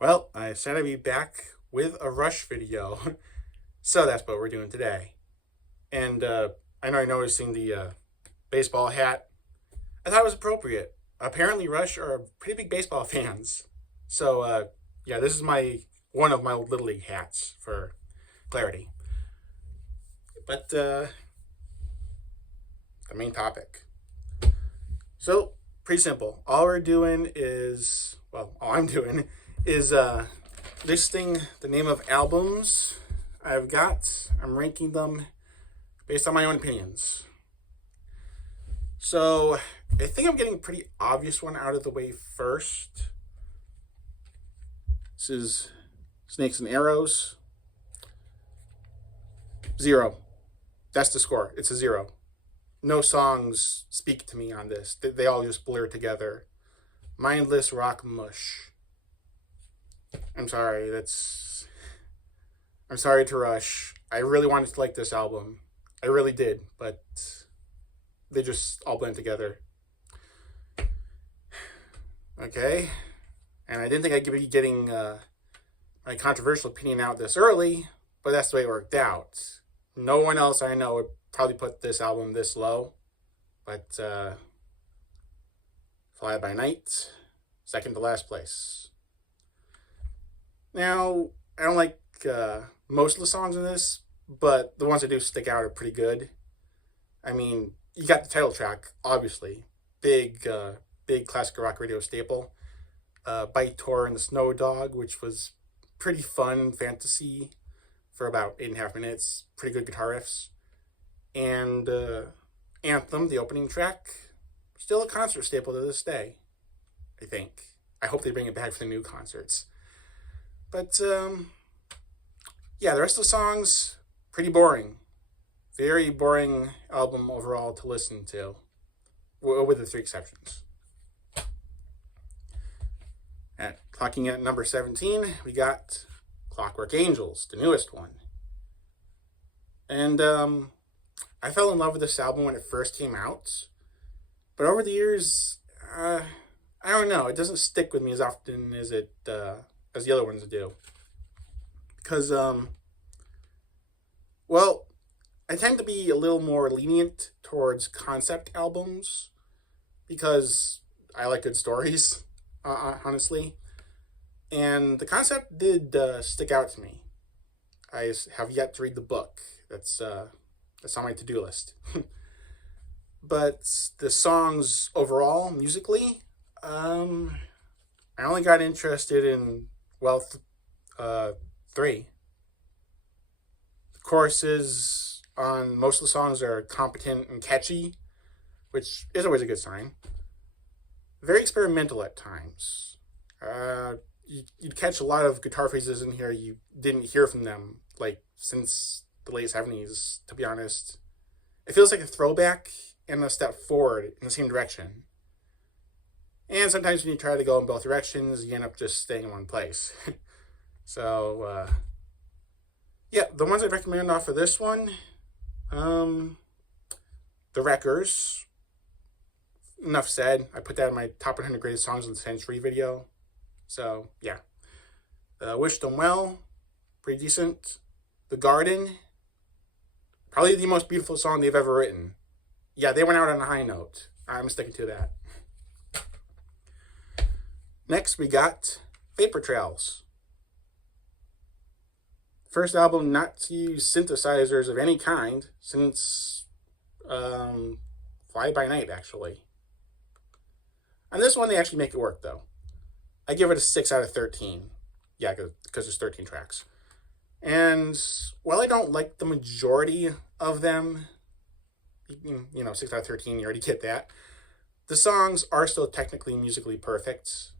Well, I said I'd be back with a Rush video, so that's what we're doing today. And I know you're noticing the baseball hat. I thought it was appropriate. Apparently, Rush are pretty big baseball fans. So, yeah, this is one of my Little League hats for clarity. But the main topic. So, pretty simple. All I'm doing is listing the name of albums I've got. I'm ranking them based on my own opinions. So I think I'm getting a pretty obvious one out of the way first. This is Snakes and Arrows. 0. That's the score. It's a 0. No songs speak to me on this. They all just blur together. Mindless rock mush. I'm sorry to Rush. I really wanted to like this album. I really did, but they just all blend together. Okay. And I didn't think I'd be getting my controversial opinion out this early, but that's the way it worked out. No one else I know would probably put this album this low, but Fly By Night, second to last place. Now, I don't like most of the songs in this, but the ones that do stick out are pretty good. I mean, you got the title track, obviously. Big classic rock radio staple. Bite Tour and the Snow Dog, which was pretty fun fantasy for about 8.5 minutes. Pretty good guitar riffs. And Anthem, the opening track, still a concert staple to this day, I think. I hope they bring it back for the new concerts. But, yeah, the rest of the songs, pretty boring. Very boring album overall to listen to, with the 3 exceptions. Clocking at number 17, we got Clockwork Angels, the newest one. And I fell in love with this album when it first came out. But over the years, I don't know, it doesn't stick with me as often as as the other ones do. Because, I tend to be a little more lenient towards concept albums because I like good stories, honestly. And the concept did stick out to me. I have yet to read the book. That's on my to-do list. But the songs overall, musically, I only got interested in, 3. The choruses on most of the songs are competent and catchy, which is always a good sign. Very experimental at times. You'd catch a lot of guitar phrases in here you didn't hear from them, since the late 70s, to be honest. It feels like a throwback and a step forward in the same direction. And sometimes when you try to go in both directions, you end up just staying in one place. So, yeah, the ones I'd recommend off of this one, The Wreckers. Enough said. I put that in my top 100 greatest songs of the century video. So, yeah. Wish Them Well, pretty decent. The Garden, probably the most beautiful song they've ever written. Yeah, they went out on a high note. I'm sticking to that. Next, we got Vapor Trails. First album not to use synthesizers of any kind since Fly By Night, actually. On this one, they actually make it work, though. I give it a 6 out of 13. Yeah, because there's 13 tracks. And while I don't like the majority of them, 6 out of 13, you already get that. The songs are still technically musically perfect.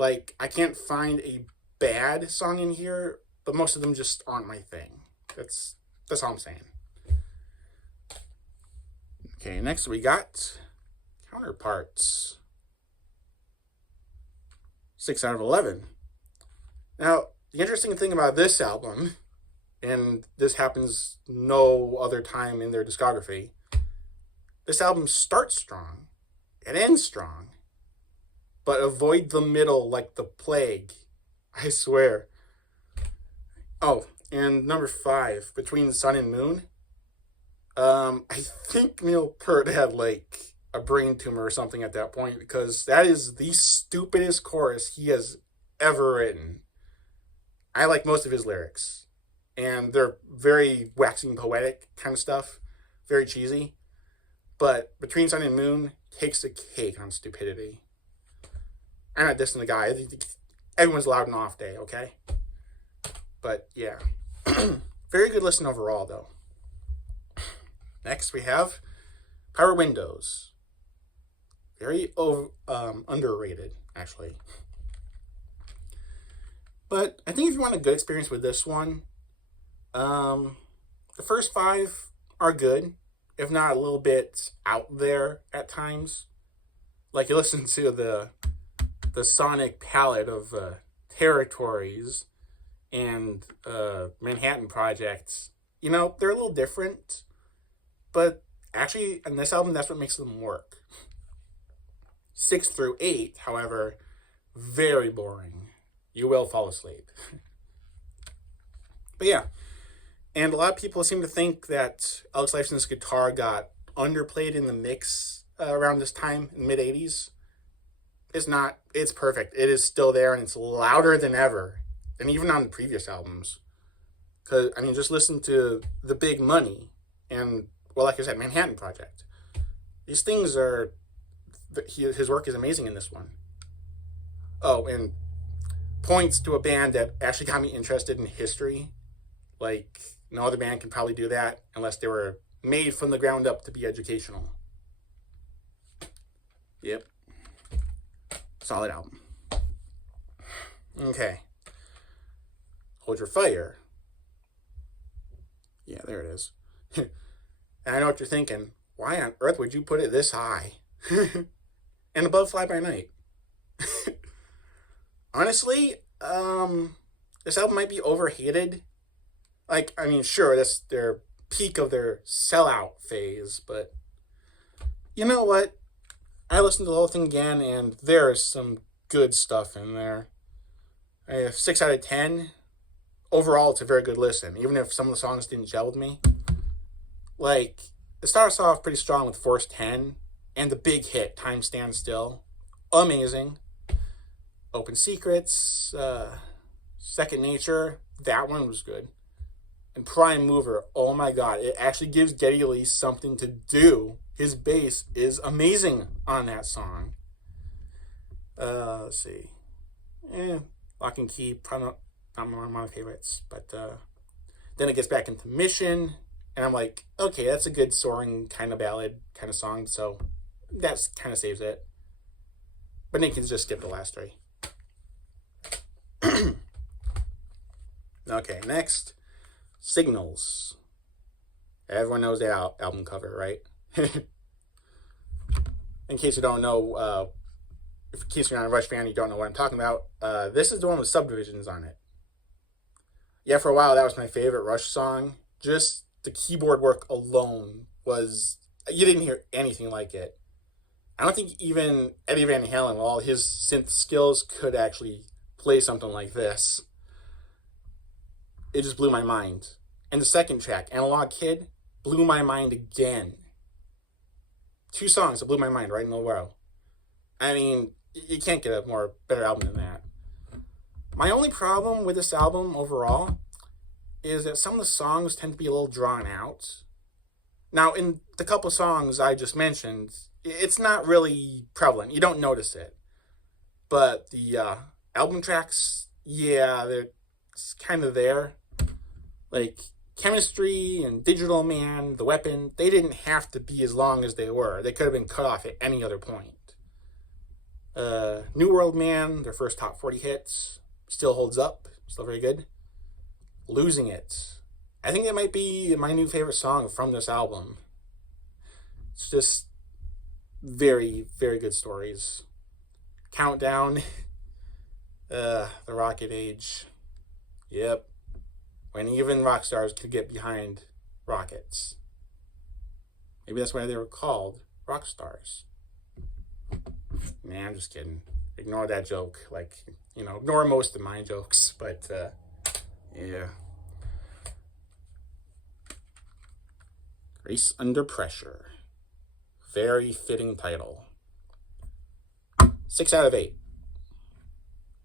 I can't find a bad song in here, but most of them just aren't my thing. That's all I'm saying. Okay, next we got Counterparts. 6 out of 11. Now, the interesting thing about this album, and this happens no other time in their discography, this album starts strong, it ends strong, but avoid the middle like the plague. I swear. Oh, and number 5, Between the Sun and Moon. I think Neil Peart had like a brain tumor or something at that point, because that is the stupidest chorus he has ever written. I like most of his lyrics, and they're very waxing poetic kind of stuff, very cheesy. But Between Sun and Moon takes the cake on stupidity. I'm not dissing the guy. Everyone's allowed an off day, okay? But yeah, very good listen overall, though. Next, we have Power Windows. Very underrated, actually. But I think if you want a good experience with this one, the first 5 are good, if not a little bit out there at times. Like, you listen to the sonic palette of Territories and Manhattan Project. You know, they're a little different, but actually, in this album, that's what makes them work. 6 through 8, however, very boring. You will fall asleep. But yeah, and a lot of people seem to think that Alex Lifeson's guitar got underplayed in the mix around this time, in the mid-'80s. It's not. It's perfect. It is still there, and it's louder than ever, and even on the previous albums. Because, I mean, just listen to The Big Money and, well, like I said, Manhattan Project. These things are... his work is amazing in this one. Oh, and points to a band that actually got me interested in history. Like, no other band can probably do that unless they were made from the ground up to be educational. Yep. Solid album. Okay. Hold Your Fire. Yeah, there it is. And I know what you're thinking. Why on earth would you put it this high? And above Fly By Night. Honestly, this album might be overhated. Like, I mean, sure, that's their peak of their sellout phase, but you know what? I listened to the whole thing again, and there is some good stuff in there. 6 out of 10. Overall, it's a very good listen, even if some of the songs didn't gel with me. Like, it starts off pretty strong with Force 10, and the big hit, Time Stands Still. Amazing. Open Secrets, Second Nature, that one was good. And Prime Mover, oh my god, it actually gives Geddy Lee something to do. His bass is amazing on that song. Let's see. Lock and Key, probably not one of my favorites. But then it gets back into Mission, and I'm like, okay, that's a good soaring kind of ballad kind of song, so that kind of saves it. But then you can just skip the last 3. Okay, next, Signals. Everyone knows that album cover, right? In case you don't know, in case you're not a Rush fan, you don't know what I'm talking about, this is the one with Subdivisions on it. Yeah, for a while, that was my favorite Rush song. Just the keyboard work alone was... You didn't hear anything like it. I don't think even Eddie Van Halen, with all his synth skills, could actually play something like this. It just blew my mind. And the second track, Analog Kid, blew my mind again. 2 songs that blew my mind right in a row. I mean, you can't get a better album than that. My only problem with this album overall is that some of the songs tend to be a little drawn out. Now, in the couple songs I just mentioned, it's not really prevalent. You don't notice it. But the album tracks, yeah, they're kind of there. Like, Chemistry and Digital Man, The Weapon, they didn't have to be as long as they were. They could have been cut off at any other point. New World Man, their first top 40 hits, still holds up, still very good. Losing It. I think it might be my new favorite song from this album. It's just very, very good stories. Countdown. The Rocket Age. Yep. When even rock stars could get behind rockets. Maybe that's why they were called rock stars. Nah, I'm just kidding. Ignore that joke. Like, ignore most of my jokes. But, yeah. Race Under Pressure. Very fitting title. 6 out of 8.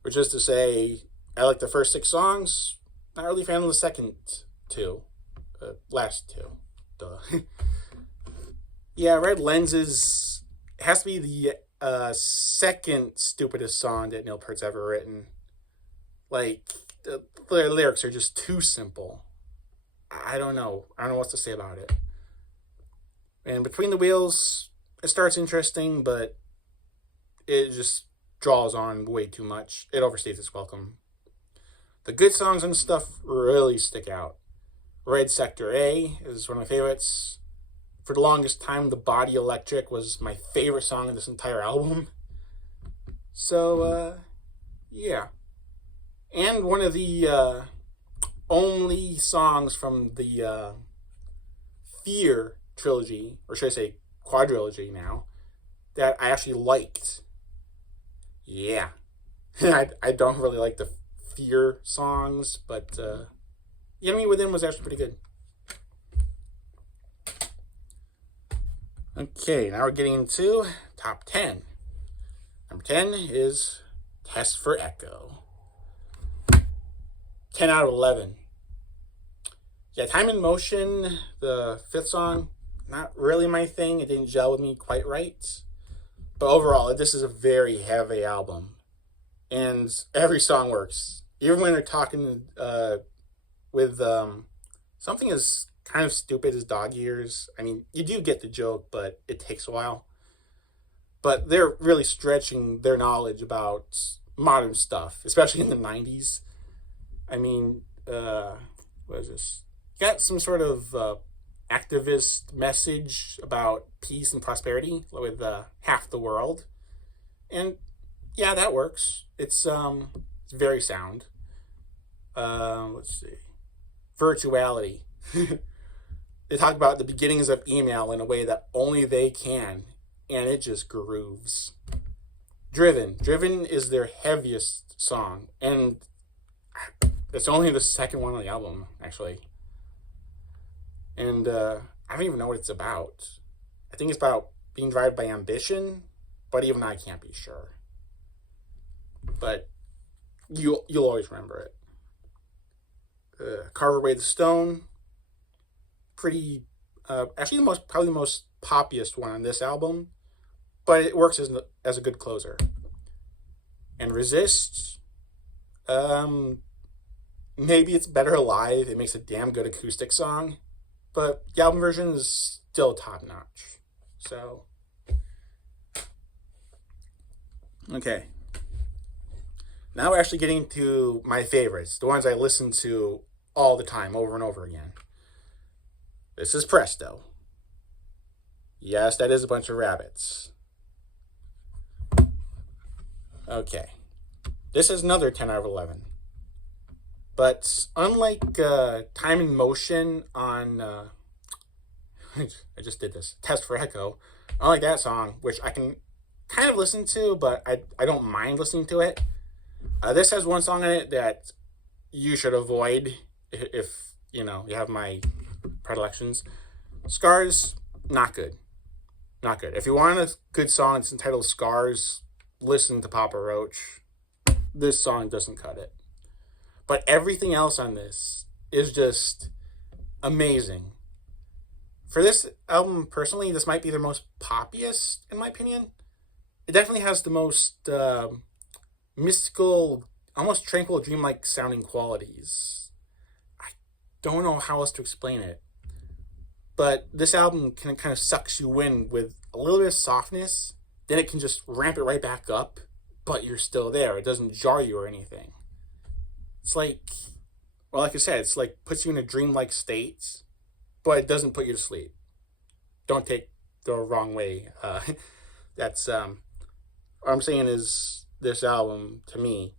Which is to say, I like the first 6 songs. Not really a fan of the second 2. Last 2. Duh. Yeah, Red Lenses has to be the second stupidest song that Neil Peart's ever written. Like, the lyrics are just too simple. I don't know. I don't know what to say about it. And Between the Wheels, it starts interesting, but it just draws on way too much. It overstays its welcome. The good songs and stuff really stick out. Red Sector A is one of my favorites. For the longest time, The Body Electric was my favorite song in this entire album. So, yeah. And one of the only songs from the Fear trilogy, or should I say quadrilogy now, that I actually liked. Yeah. I don't really like the Fear songs, but The Enemy Within was actually pretty good. Okay, now we're getting into top 10. Number 10 is Test for Echo. 10 out of 11. Yeah, Time in Motion, the 5th song, not really my thing. It didn't gel with me quite right. But overall, this is a very heavy album. And every song works. Even when they're talking with something as kind of stupid as dog ears. I mean, you do get the joke, but it takes a while. But they're really stretching their knowledge about modern stuff, especially in the 90s. I mean, what is this? You got some sort of activist message about peace and prosperity with half the world. And yeah, that works. It's very sound. Let's see. Virtuality. They talk about the beginnings of email in a way that only they can, and it just grooves. Driven. Driven is their heaviest song, and it's only the second one on the album, actually. And I don't even know what it's about. I think it's about being driven by ambition, but even I can't be sure. But you'll always remember it. Carve Away the Stone. Pretty, actually probably the most poppiest one on this album, but it works as a good closer. And Resist, maybe it's better live. It makes a damn good acoustic song, but the album version is still top notch. So, okay. Now we're actually getting to my favorites, the ones I listen to all the time, over and over again. This is Presto. Yes, that is a bunch of rabbits. Okay. This is another 10 out of 11. But unlike Time in Motion on... I just did this. Test for Echo. Unlike that song, which I can kind of listen to, but I don't mind listening to it. This has one song in it that you should avoid if you have my predilections. Scars, not good. Not good. If you want a good song that's entitled Scars, listen to Papa Roach. This song doesn't cut it. But everything else on this is just amazing. For this album, personally, this might be the most poppiest, in my opinion. It definitely has the most mystical, almost tranquil, dreamlike sounding qualities. I don't know how else to explain it. But this album kind of sucks you in with a little bit of softness. Then it can just ramp it right back up, but you're still there. It doesn't jar you or anything. It's like, well, like I said, it's like puts you in a dreamlike state, but it doesn't put you to sleep. Don't take the wrong way. That's what I'm saying is this album, to me,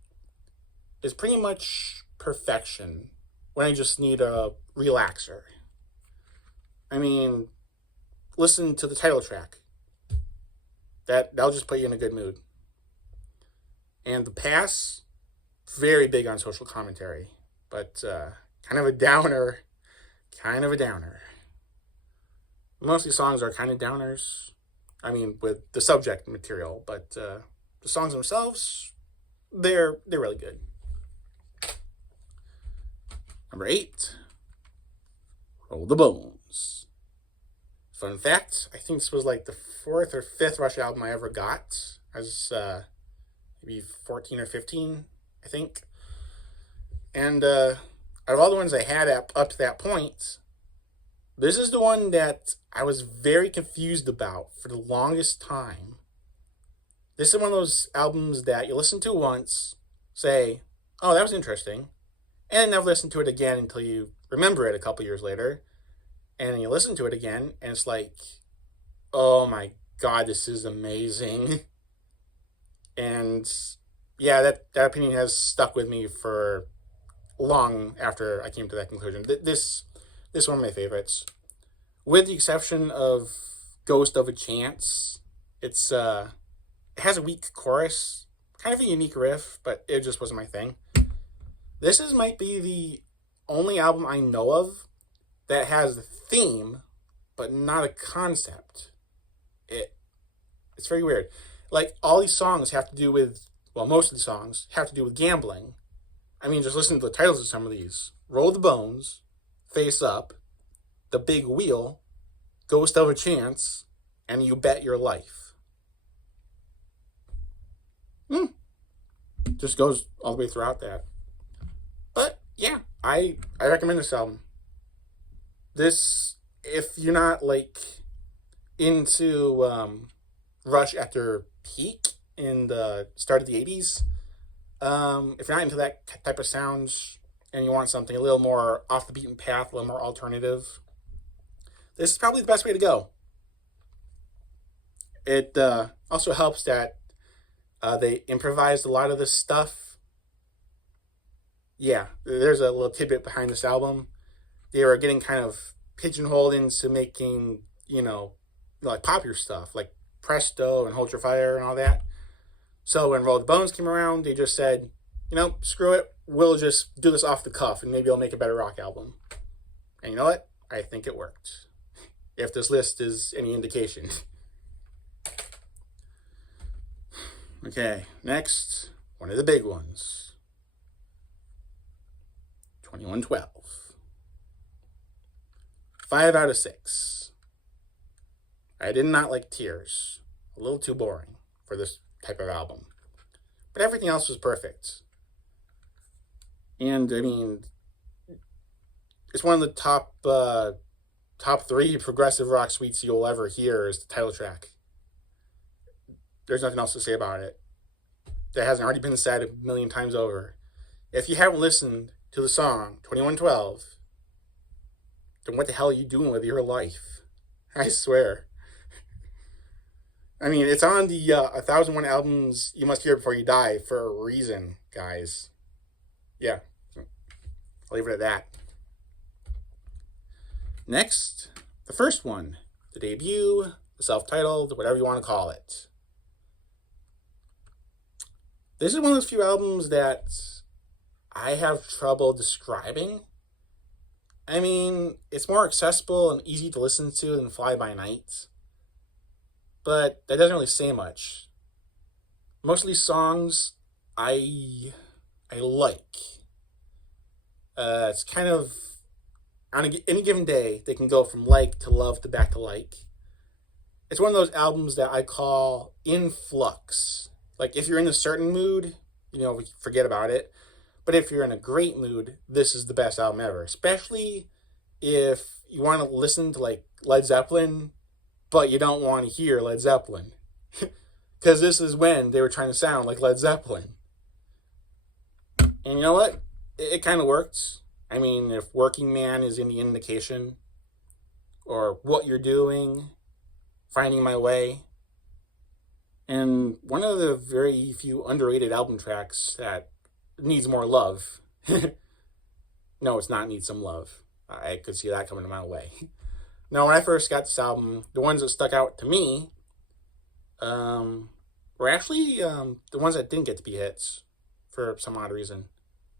is pretty much perfection when I just need a relaxer. I mean, listen to the title track. That'll just put you in a good mood. And The Pass, very big on social commentary, but kind of a downer. Kind of a downer. Most of these songs are kind of downers. I mean, with the subject material, but the songs themselves, they're really good. Number 8, Roll the Bones. Fun fact, I think this was like the 4th or 5th Rush album I ever got. I was maybe 14 or 15, I think. And out of all the ones I had up to that point, this is the one that I was very confused about for the longest time. This is one of those albums that you listen to once, say, oh, that was interesting, and never listen to it again until you remember it a couple years later. And then you listen to it again, and it's like, oh my God, this is amazing. And yeah, that opinion has stuck with me for long after I came to that conclusion. This is one of my favorites. With the exception of Ghost of a Chance, it has a weak chorus, kind of a unique riff, but it just wasn't my thing. This might be the only album I know of that has a theme, but not a concept. It's very weird. Like, all these songs have to do with, well, most of the songs have to do with gambling. I mean, just listen to the titles of some of these. Roll the Bones, Face Up, The Big Wheel, Ghost of a Chance, and You Bet Your Life. Just goes all the way throughout that. But, yeah, I recommend this album. This, if you're not, like, into Rush at their peak in the start of the 80s, if you're not into that type of sounds and you want something a little more off the beaten path, a little more alternative, this is probably the best way to go. It also helps that they improvised a lot of this stuff. Yeah, there's a little tidbit behind this album. They were getting kind of pigeonholed into making, like popular stuff, like Presto and Hold Your Fire and all that. So when Roll the Bones came around, they just said, screw it, we'll just do this off the cuff and maybe it'll make a better rock album. And you know what? I think it worked. If this list is any indication. Okay, next, one of the big ones. 2112. 5 out of 6. I did not like Tears. A little too boring for this type of album. But everything else was perfect. And, I mean, it's one of the top 3 progressive rock suites you'll ever hear is the title track. There's nothing else to say about it that hasn't already been said a million times over. If you haven't listened to the song 2112, then what the hell are you doing with your life? I swear. I mean, it's on the 1001 albums you must hear before you die for a reason, guys. Yeah, I'll leave it at that. Next, the first one, the debut, the self-titled, whatever you want to call it. This is one of those few albums that I have trouble describing. I mean, it's more accessible and easy to listen to than Fly By Night, but that doesn't really say much. Most of these songs I like. It's kind of, on any given day, they can go from like to love to back to like. It's one of those albums that I call in flux. Like, if you're in a certain mood, forget about it. But if you're in a great mood, this is the best album ever. Especially if you want to listen to, like, Led Zeppelin, but you don't want to hear Led Zeppelin. Because this is when they were trying to sound like Led Zeppelin. And you know what? It kind of worked. I mean, if Working Man is any indication, or What You're Doing, Finding My Way, and one of the very few underrated album tracks that needs more love. No, it's not Need Some Love. I could see that coming my way. Now, when I first got this album, the ones that stuck out to me were actually the ones that didn't get to be hits for some odd reason.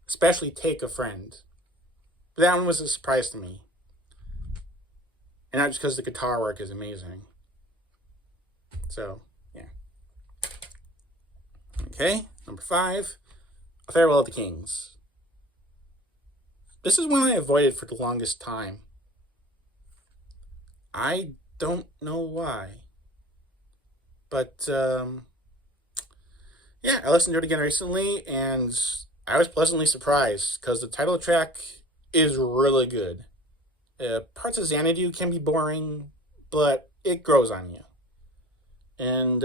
Especially Take a Friend. That one was a surprise to me. And not just because the guitar work is amazing. So, yeah. Okay, number 5. A Farewell to Kings. This is one I avoided for the longest time. I don't know why. But, yeah, I listened to it again recently, and I was pleasantly surprised, because the title track is really good. Parts of Xanadu can be boring, but it grows on you. And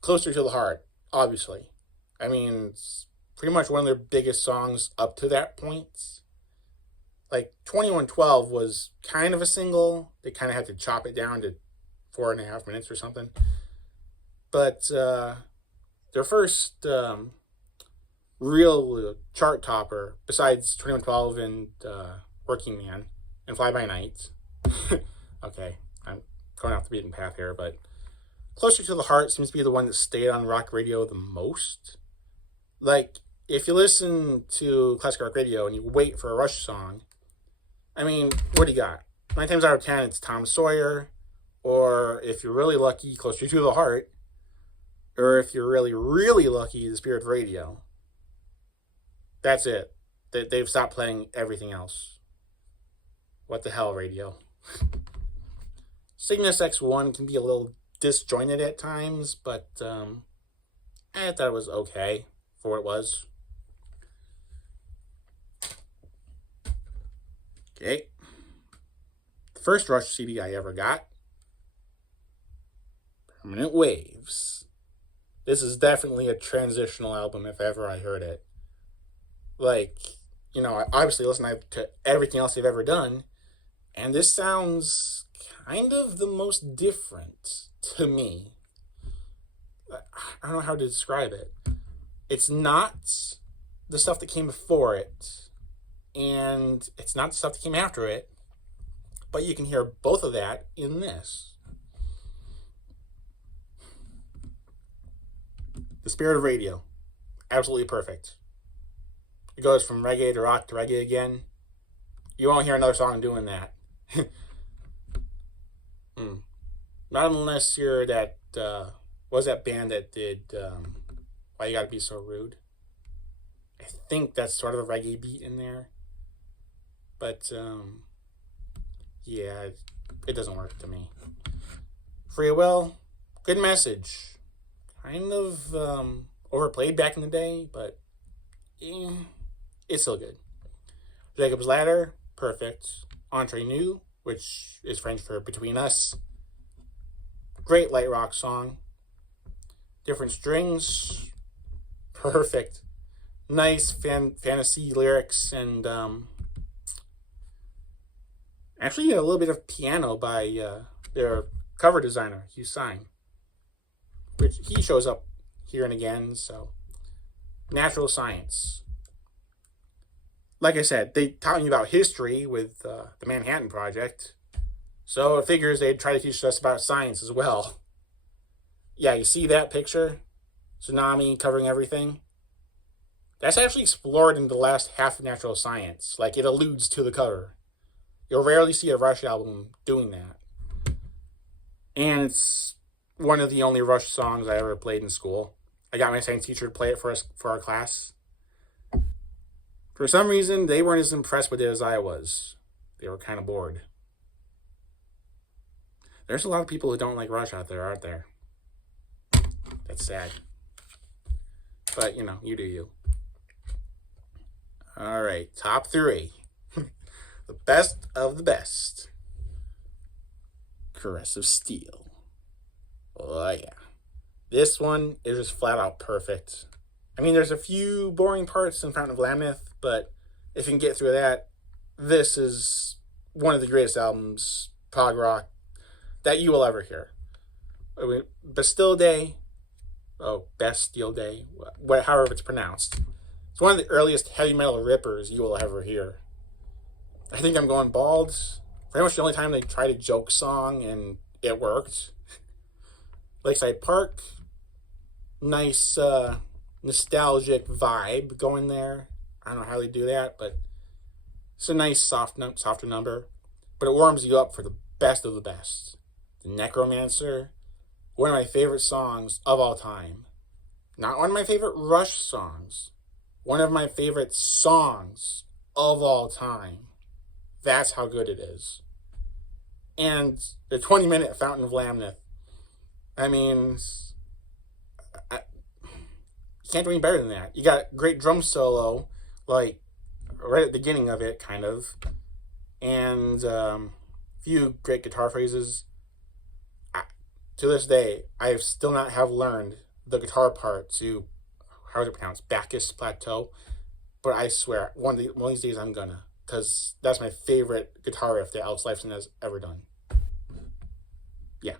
Closer to the Heart, obviously. I mean, it's pretty much one of their biggest songs up to that point. Like, 2112 was kind of a single. They kind of had to chop it down to 4.5 minutes or something. But their first real chart topper, besides 2112 and Working Man and Fly By Night. Okay, I'm going off the beaten path here, but Closer to the Heart seems to be the one that stayed on rock radio the most. Like, if you listen to classic rock radio and you wait for a Rush song, I mean, what do you got? 9 times out of 10, it's Tom Sawyer, or if you're really lucky, Closer to the Heart, or if you're really, really lucky, The Spirit of Radio. That's it. They've stopped playing everything else. What the hell, radio? Cygnus X1 can be a little disjointed at times, but I thought it was okay for what it was. Okay. The first Rush CD I ever got. Permanent Waves. This is definitely a transitional album if ever I heard it. Like, you know, I obviously listen to everything else they've ever done, and this sounds kind of the most different to me. I don't know how to describe it. It's not the stuff that came before it, and it's not the stuff that came after it, but you can hear both of that in this. The Spirit of Radio. Absolutely perfect. It goes from reggae to rock to reggae again. You won't hear another song doing that. Not unless you're that, what was that band that did Why You Gotta Be So Rude? I think that's sort of a reggae beat in there. But, yeah, it doesn't work to me. Free Will, good message. Kind of overplayed back in the day, but it's still good. Jacob's Ladder, perfect. Entre Nous, which is French for Between Us. Great light rock song. Different Strings, perfect. Nice fantasy lyrics, and actually a little bit of piano by their cover designer, Hugh Syme, which he shows up here and again. So, Natural Science. Like I said, they taught me about history with the Manhattan Project, so it figures they'd try to teach us about science as well. Yeah, you see that picture? Tsunami covering everything? That's actually explored in the last half of Natural Science. Like, it alludes to the cover. You'll rarely see a Rush album doing that. And it's one of the only Rush songs I ever played in school. I got my science teacher to play it for us for our class. For some reason, they weren't as impressed with it as I was. They were kind of bored. There's a lot of people who don't like Rush out there, aren't there? That's sad. But, you know, you do you. All right, top 3. The best of the best. Caress of Steel. Oh, yeah. This one is just flat out perfect. I mean, there's a few boring parts in Fountain of Lamneth, but if you can get through that, this is one of the greatest albums, prog rock, that you will ever hear. I mean, Bastille Day, Bastille Day, however it's pronounced. It's one of the earliest heavy metal rippers you will ever hear. I think I'm going bald. Pretty much the only time they tried a joke song, and it worked. Lakeside Park, nice nostalgic vibe going there. I don't know how they do that, but it's a nice softer number. But it warms you up for the best of the best. The Necromancer, one of my favorite songs of all time. Not one of my favorite Rush songs. One of my favorite songs of all time. That's how good it is. And the 20-minute Fountain of Lamneth. I mean, you can't do any better than that. You got a great drum solo, like right at the beginning of it, kind of. And a few great guitar phrases. To this day, I have still not have learned the guitar part to, how is it pronounced, Bacchus Plateau. But I swear, one of these days I'm gonna. Because that's my favorite guitar riff that Alex Lifeson has ever done. Yeah.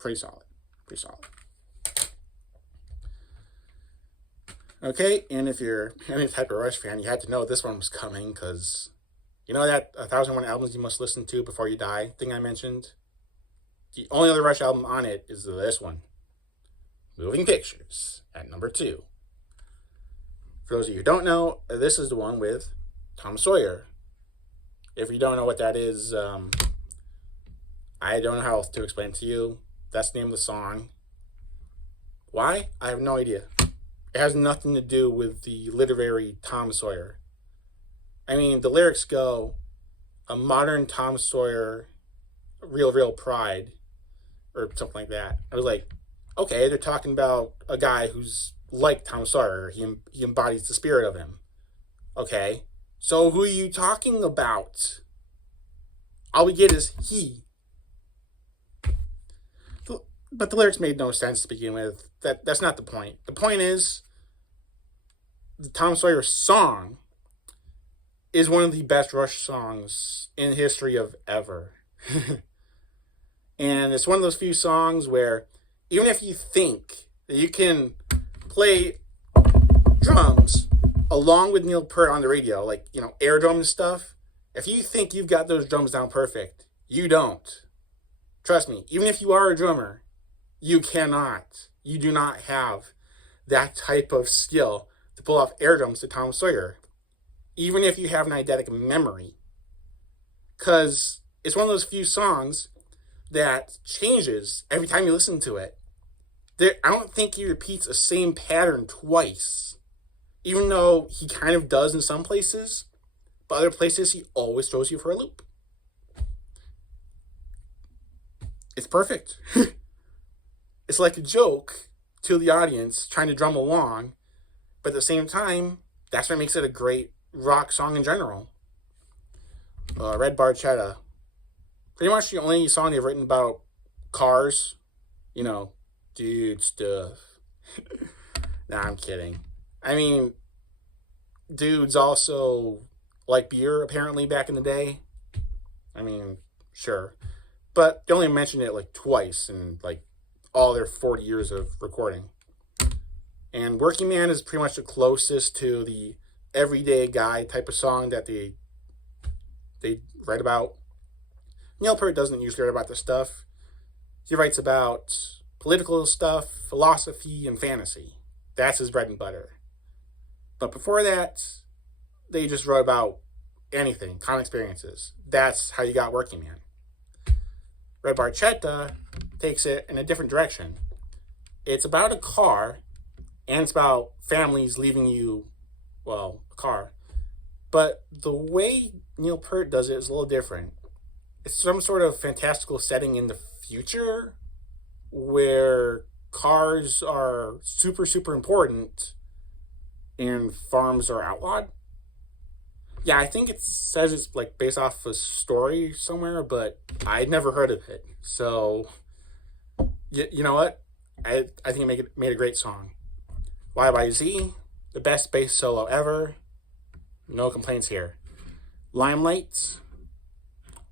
Pretty solid. Okay, and if you're any type of Rush fan, you had to know this one was coming, because you know that 1,001 albums you must listen to before you die thing I mentioned? The only other Rush album on it is this one. Moving Pictures, at number 2. For those of you who don't know, this is the one with Tom Sawyer. If you don't know what that is, I don't know how else to explain it to you. That's the name of the song. Why? I have no idea. It has nothing to do with the literary Tom Sawyer. I mean, the lyrics go, a modern Tom Sawyer, real pride, or something like that. I was like, okay, they're talking about a guy who's like Tom Sawyer. He embodies the spirit of him. Okay, so who are you talking about? All we get is he. But the lyrics made no sense to begin with. That's not the point. The point is, the Tom Sawyer song is one of the best Rush songs in the history of ever. And it's one of those few songs where, even if you think that you can play drums along with Neil Peart on the radio, like, air drum and stuff, if you think you've got those drums down perfect, you don't. Trust me, even if you are a drummer, you cannot. You do not have that type of skill to pull off air drums to Tom Sawyer, even if you have an eidetic memory. Because it's one of those few songs that changes every time you listen to it. I don't think he repeats the same pattern twice, even though he kind of does in some places, but other places he always throws you for a loop. It's perfect. It's like a joke to the audience trying to drum along, but at the same time, that's what makes it a great rock song in general. Red Barchetta. Pretty much the only song they've written about cars, dude stuff. Nah, I'm kidding. I mean, dudes also like beer, apparently, back in the day. I mean, sure. But they only mentioned it like twice in like all their 40 years of recording. And Working Man is pretty much the closest to the everyday guy type of song that they write about. Neil Peart doesn't usually write about this stuff. He writes about political stuff, philosophy, and fantasy. That's his bread and butter. But before that, they just wrote about anything, common experiences. That's how you got Working Man. Red Barchetta takes it in a different direction. It's about a car, and it's about families leaving you, a car. But the way Neil Peart does it is a little different. It's some sort of fantastical setting in the future where cars are super, super important and farms are outlawed. Yeah, I think it says it's like based off a story somewhere, but I'd never heard of it. So, you know what? I think it made a great song. YYZ, the best bass solo ever. No complaints here. Limelight,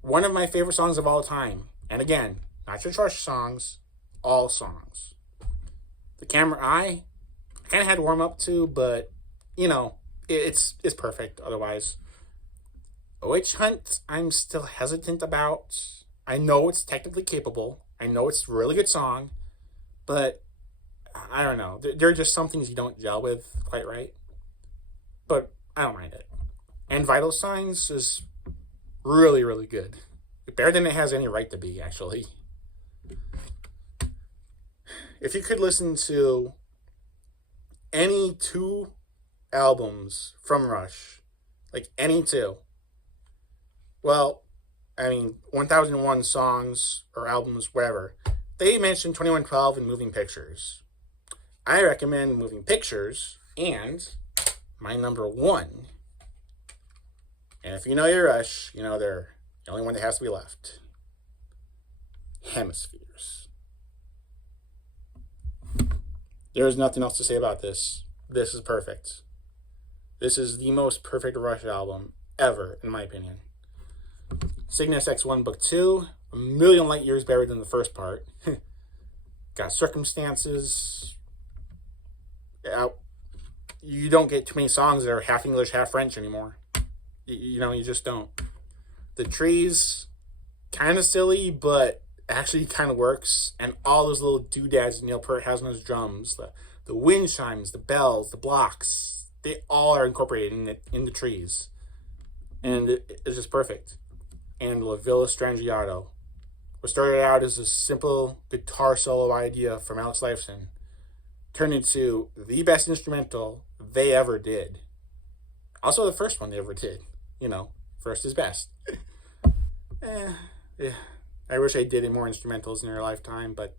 one of my favorite songs of all time. And again, not your Rush songs, all songs. The Camera Eye, I kind of had to warm up to, but, it's perfect otherwise. Witch Hunt, I'm still hesitant about. I know it's technically capable. I know it's a really good song. but I don't know. There are just some things you don't gel with quite right. But I don't mind it. And Vital Signs is really, really good. Better than it has any right to be, actually. If you could listen to any two albums from Rush, like any two, well, I mean, 1001 songs or albums, whatever, they mentioned 2112 and Moving Pictures. I recommend Moving Pictures, and my number one, and if you know your Rush, you know they're the only one that has to be left, Hemispheres. There's nothing else to say about this. This is perfect. This is the most perfect Rush album ever, in my opinion. Cygnus X1 Book 2, a million light years better than the first part. Got Circumstances. You don't get too many songs that are half English, half French anymore. You just don't. The Trees, kind of silly, but actually kind of works. And all those little doodads Neil Peart has on his drums, the wind chimes, the bells, the blocks, they all are incorporated in the Trees. And it's just perfect. And La Villa Strangiato, what started out as a simple guitar solo idea from Alex Lifeson, turned into the best instrumental they ever did. Also the first one they ever did. First is best. Yeah. I wish I did more instrumentals in their lifetime, but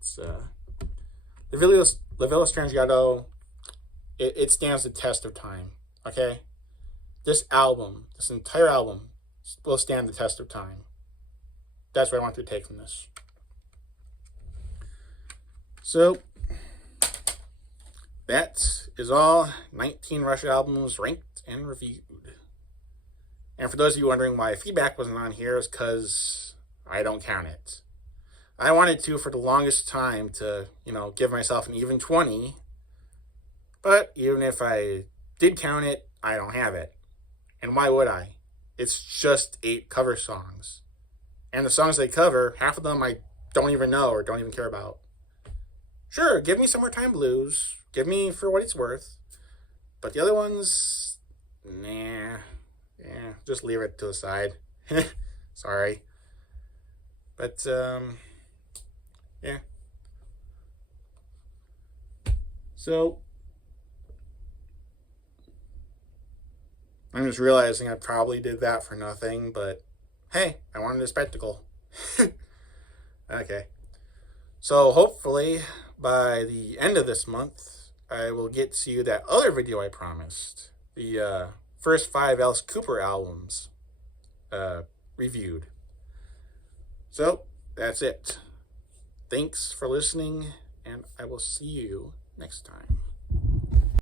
La Villa Strangiato, it stands the test of time, okay? This entire album, will stand the test of time. That's what I want to take from this. So, that is all 19 Rush albums ranked and reviewed. And for those of you wondering why feedback wasn't on here, is because I don't count it. I wanted to for the longest time to, give myself an even 20. But even if I did count it, I don't have it. And why would I? It's just 8 cover songs. And the songs they cover, half of them I don't even know or don't even care about. Sure, give me Summertime Blues. Give me For What It's Worth. But the other ones, nah. Yeah, just leave it to the side. Sorry. But, yeah. So, I'm just realizing I probably did that for nothing, but hey, I wanted a spectacle. Okay. So hopefully by the end of this month, I will get to you that other video I promised. The first 5 Alice Cooper albums reviewed. So that's it. Thanks for listening, and I will see you next time.